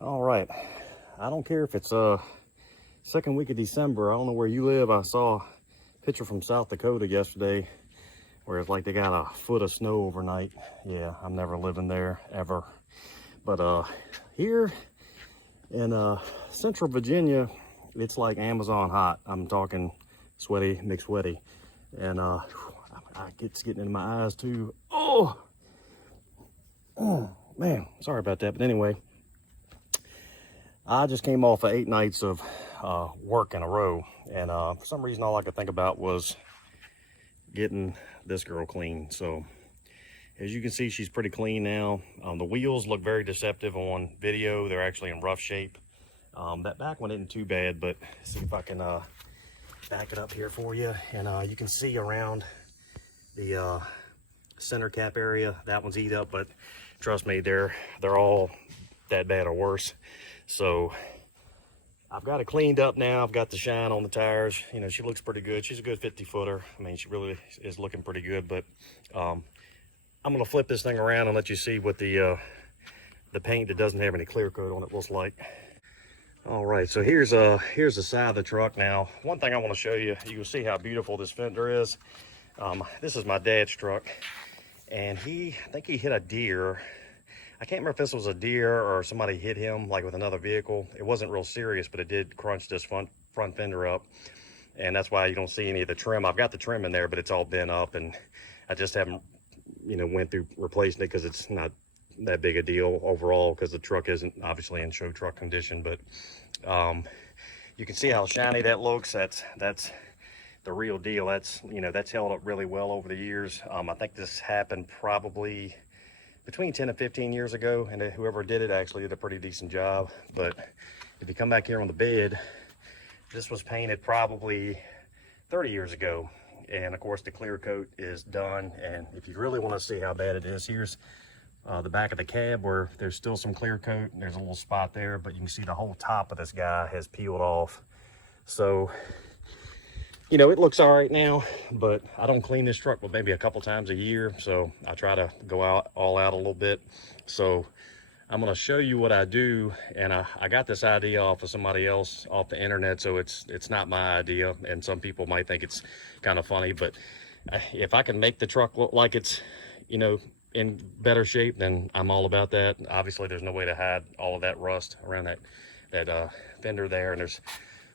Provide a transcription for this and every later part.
All right, I don't care if it's second week of December. I don't know where you live. I saw a picture from South Dakota yesterday where it's like they got a foot of snow overnight. Yeah, I'm never living there ever. But here in Central Virginia, it's like Amazon hot. I'm talking sweaty, McSweaty, and it's getting in my eyes too. Oh man, sorry about that. But anyway, I just came off of 8 nights of work in a row, and for some reason all I could think about was getting this girl clean. So as you can see, she's pretty clean now. The wheels look very deceptive on video. They're actually in rough shape. That back one isn't too bad, but see if I can back it up here for you. And you can see around the center cap area, that one's eat up, but trust me, they're all that bad or worse. So I've got it cleaned up now. I've got the shine on the tires. You know, she looks pretty good. She's a good 50 footer. I mean, she really is looking pretty good, but I'm gonna flip this thing around and let you see what the paint that doesn't have any clear coat on it looks like. All right, so here's the side of the truck now. One thing I want to show you, you can see how beautiful this fender is. This is my dad's truck, and I think he hit a deer. I can't remember if this was a deer or somebody hit him like with another vehicle. It wasn't real serious, but it did crunch this front fender up, and that's why you don't see any of the trim. I've got the trim in there, but it's all bent up, and I just haven't, you know, went through replacing it because it's not that big a deal overall, because the truck isn't obviously in show truck condition. But you can see how shiny that looks. That's the real deal. That's, you know, that's held up really well over the years. I think this happened probably between 10 and 15 years ago, and whoever did it actually did a pretty decent job. But if you come back here on the bed, this was painted probably 30 years ago, and of course the clear coat is done. And if you really want to see how bad it is, here's the back of the cab where there's still some clear coat. There's a little spot there, but you can see the whole top of this guy has peeled off. So, you know, it looks all right now, but I don't clean this truck but maybe a couple times a year, so I try to go all out a little bit. So I'm going to show you what I do, and I got this idea off of somebody else off the internet, so it's not my idea, and some people might think it's kind of funny, but if I can make the truck look like it's, you know, in better shape, then I'm all about that. Obviously there's no way to hide all of that rust around that fender there, and there's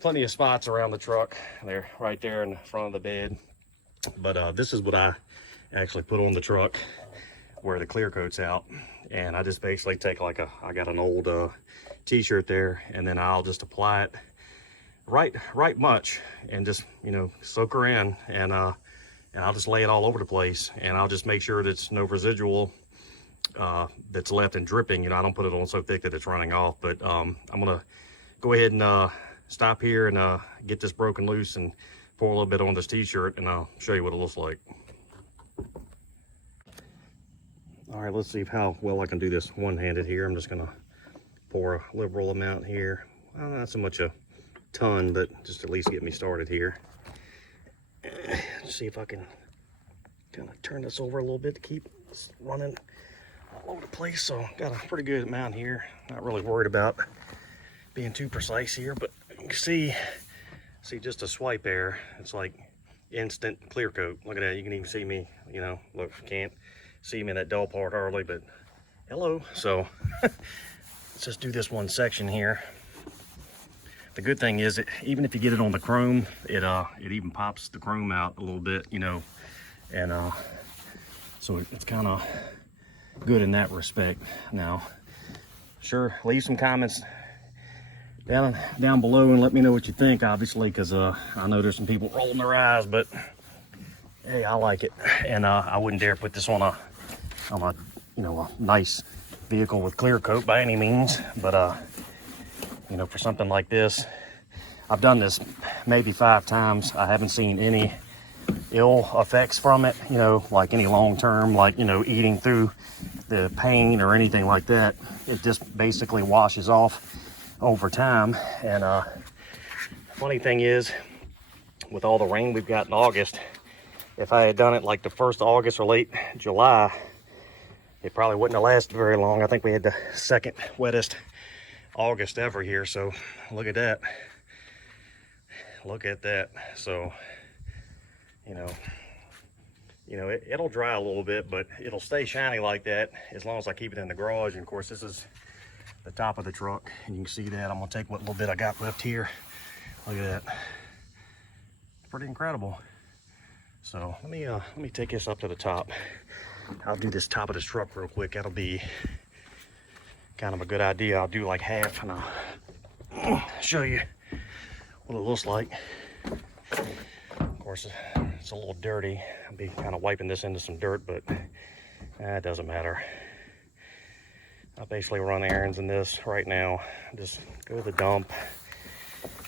plenty of spots around the truck. They're right there in the front of the bed. But this is what I actually put on the truck where the clear coat's out. And I just basically take like I got an old t-shirt there, and then I'll just apply it right much and just, you know, soak her in, and I'll just lay it all over the place, and I'll just make sure there's no residual that's left and dripping. You know, I don't put it on so thick that it's running off. But I'm gonna go ahead and stop here and get this broken loose and pour a little bit on this t-shirt, and I'll show you what it looks like. All right, let's see how well I can do this one-handed here. I'm just gonna pour a liberal amount here. Well, not so much a ton, but just at least get me started here. Let's see if I can kind of turn this over a little bit to keep this running all over the place. So got a pretty good amount here. Not really worried about being too precise here, but you can see just a swipe there. It's like instant clear coat. Look at that. You can even see me, you know, look, can't see me in that dull part hardly, but hello. So let's just do this one section here. The good thing is, even if you get it on the chrome, it even pops the chrome out a little bit, you know, and so it's kind of good in that respect. Now, sure, leave some comments down below and let me know what you think, obviously, because I know there's some people rolling their eyes, but hey, I like it, and I wouldn't dare put this on a you know, a nice vehicle with clear coat by any means, but you know, for something like this, I've done this maybe 5 times. I haven't seen any ill effects from it, you know, like any long-term, like, you know, eating through the paint or anything like that. It just basically washes off over time. And funny thing is, with all the rain we've got in August, if I had done it like the 1st of August or late July, it probably wouldn't have lasted very long. I think we had the 2nd wettest August ever here, so look at that. Look at that. So, you know, it'll dry a little bit, but it'll stay shiny like that as long as I keep it in the garage. And of course, this is the top of the truck, and you can see that. I'm gonna take what little bit I got left here. Look at that. Pretty incredible. So let me take this up to the top. I'll do this top of this truck real quick. That'll be kind of a good idea. I'll do like half, and I'll show you what it looks like. Of course, it's a little dirty. I'll be kind of wiping this into some dirt, but it doesn't matter. I basically run errands in this right now. Just go to the dump,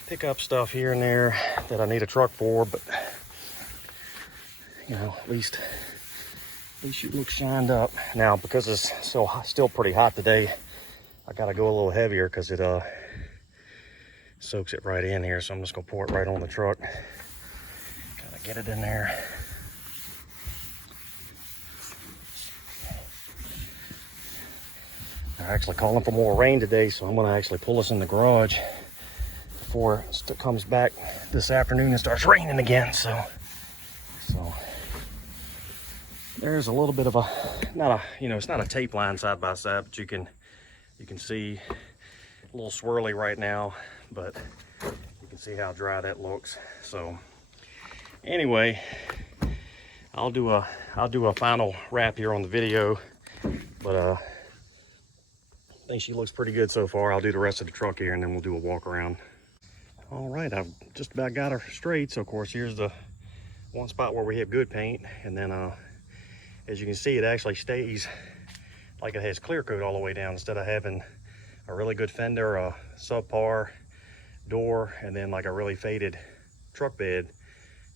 pick up stuff here and there that I need a truck for, but you know, at least you look shined up. Now, because it's still pretty hot today, I gotta go a little heavier because it soaks it right in here. So I'm just gonna pour it right on the truck. Gotta get it in there. They're actually calling for more rain today, so I'm gonna actually pull this in the garage before it comes back this afternoon and starts raining again. So there's a little bit of it's not a tape line side by side, but you can see a little swirly right now, but you can see how dry that looks. So anyway, I'll do a final wrap here on the video, but I think she looks pretty good so far. I'll do the rest of the truck here, and then we'll do a walk around. All right, I've just about got her straight. So of course, here's the one spot where we have good paint, and then as you can see, it actually stays like it has clear coat all the way down, instead of having a really good fender, a subpar door, and then like a really faded truck bed.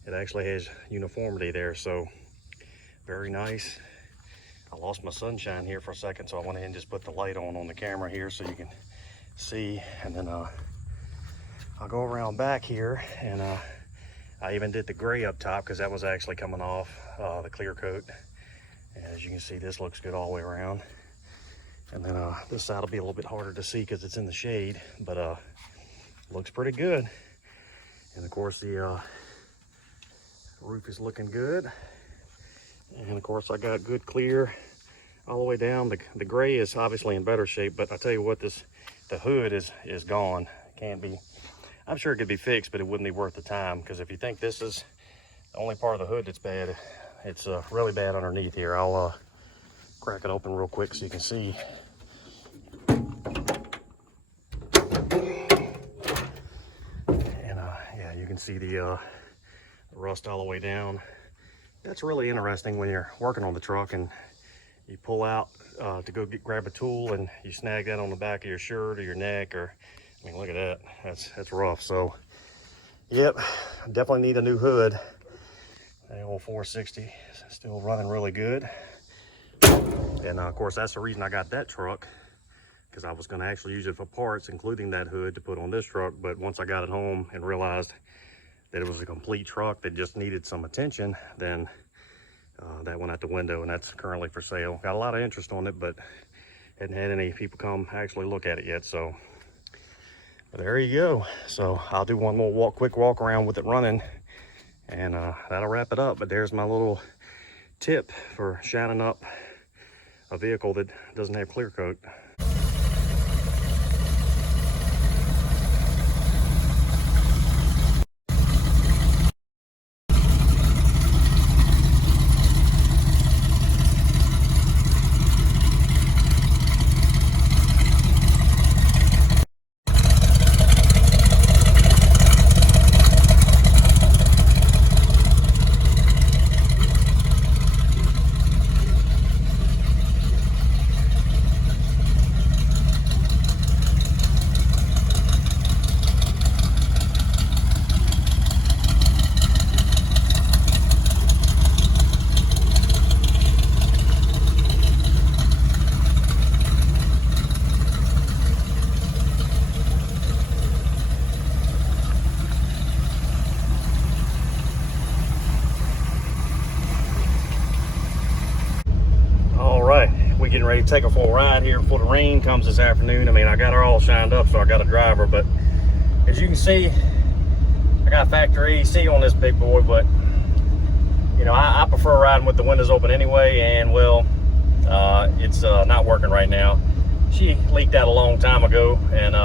It actually has uniformity there, so very nice. I lost my sunshine here for a second, so I went ahead and just put the light on the camera here so you can see. And then I'll go around back here, and I even did the gray up top because that was actually coming off the clear coat. And as you can see, this looks good all the way around. And then this side will be a little bit harder to see because it's in the shade, but looks pretty good. And of course, the roof is looking good. And of course, I got good clear all the way down. The gray is obviously in better shape, but I tell you what, the hood is gone. It can't be. I'm sure it could be fixed, but it wouldn't be worth the time, because if you think this is the only part of the hood that's bad, it's really bad underneath here. I'll crack it open real quick so you can see. And yeah, you can see the rust all the way down. That's really interesting when you're working on the truck and you pull out to go grab a tool and you snag that on the back of your shirt or your neck, or I mean, look at that. That's rough. So yep, definitely need a new hood. The old 460 still running really good. And of course, that's the reason I got that truck, because I was going to actually use it for parts, including that hood, to put on this truck. But once I got it home and realized that it was a complete truck that just needed some attention, then that went out the window, and that's currently for sale. Got a lot of interest on it, but hadn't had any people come actually look at it yet. So but there you go. So I'll do one more quick walk around with it running, and that'll wrap it up. But there's my little tip for shining up a vehicle that doesn't have clear coat. ready to take her for a ride here before the rain comes this afternoon. I mean, I got her all shined up, so I got a driver, but as you can see, I got factory AC on this big boy, but you know, I prefer riding with the windows open anyway, and well, it's not working right now. She leaked out a long time ago, and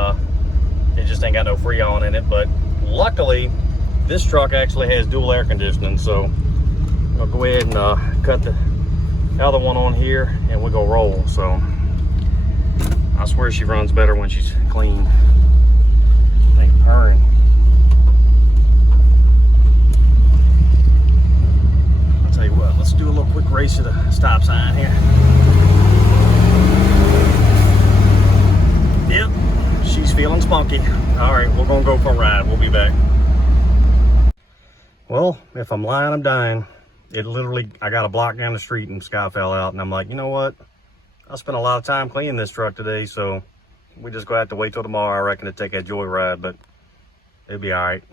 it just ain't got no Freon in it, but luckily, this truck actually has dual air conditioning, so I'll go ahead and cut the other one on here, and we'll go roll. So I swear she runs better when she's clean. Thing purring. I'll tell you what, let's do a little quick race to the stop sign here. Yep, she's feeling spunky. All right, we're gonna go for a ride. We'll be back. Well, if I'm lying, I'm dying. It literally, I got a block down the street and sky fell out, and I'm like, you know what? I spent a lot of time cleaning this truck today, so we just gonna have to wait till tomorrow, I reckon, to take that joyride, but it'll be all right.